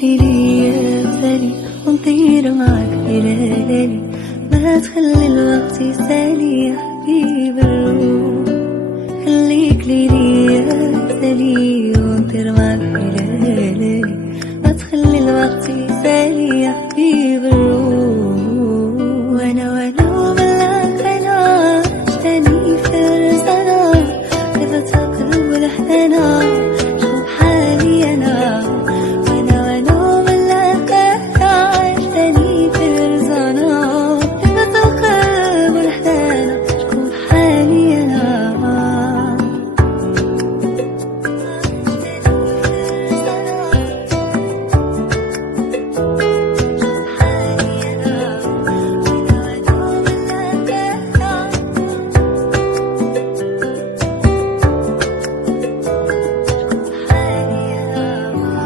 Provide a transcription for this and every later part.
خليك ليا بسالي ونطير معاك إلى ليالي، ما تخلي الوقت يسالي يا حبيب الروح. خليك ليا بسالي ونطير معاك إلى ليالي، ما تخلي الوقت يسالي يا حبيب الروح. وانا وملاك انا عشتني في رزقنا، لفت قلب الحنانا شوف حالي انا. وانا وملاك انا عشتني في رزقنا، لفت قلب الحنانا شوف حالي انا.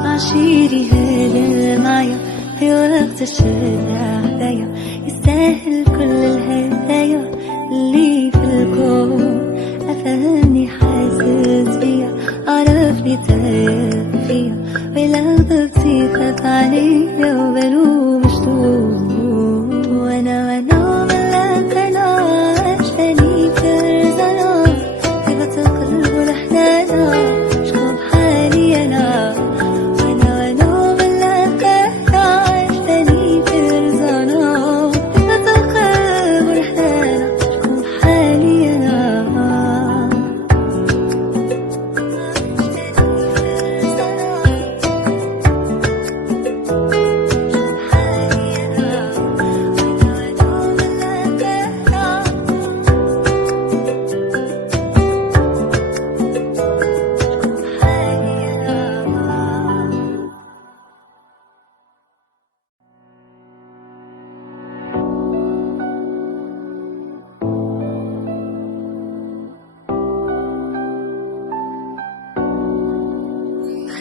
عشيري هلا معايا في وقت الشدة هدايا، يستاهل كل الهدايا اللي في الكون. أفهمني حاسس بيا، عرفني تايه فيا، ولو ضبطي خاف عليا وبلو مشتوق. وانا ملاك انا عشتني في رزقنا، طيبة القلب والحنانة شكون حالي انا.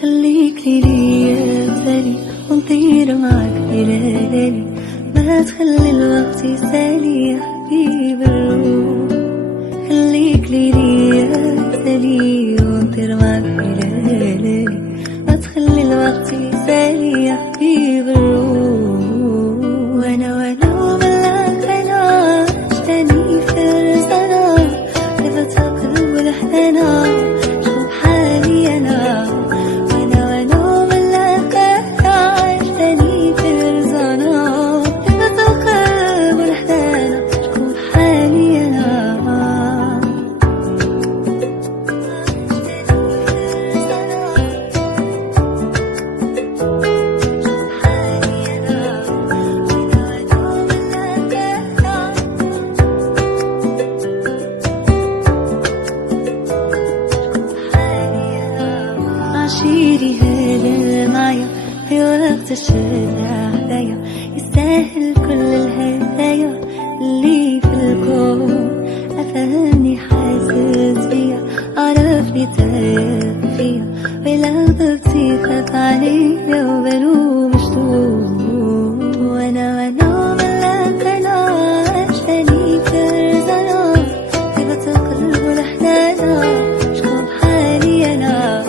خليك ليا بسالي ونطير معاك إلى ليالي، ما تخلي الوقت يسالي يا حبيب الروح. خليك ليا بسالي ونطير معاك إلى ليالي، ما تخلي الوقت يسالي يا حبيب الروح. وانا وملاك انا عشتني في رزقنا، لفت قلب الحنانا شوف حالي انا. عشيري هلا معايا في وقت الشدة هدايا، يستاهل كل الهدايا اللي في الكون. أفهمني حاسس بيا، عرفني تايه فيا، ولو ضبطي خاف عليا وبلو مشتوق. وانا ملاك انا عشتني في رزقنا، طيبة القلب والحنانة شكون حالي انا.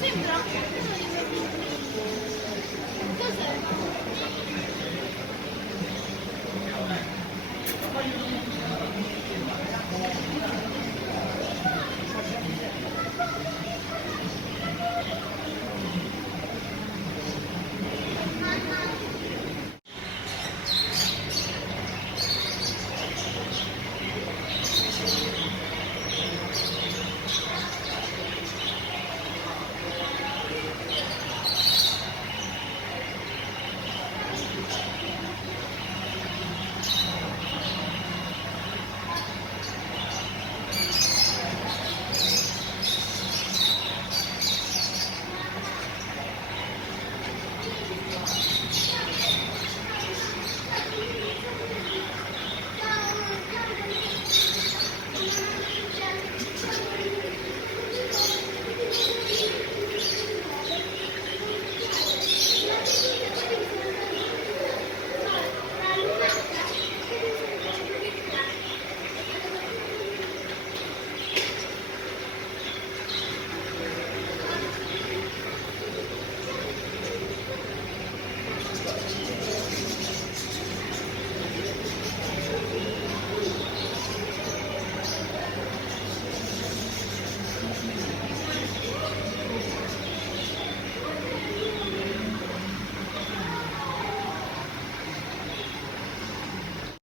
Sembra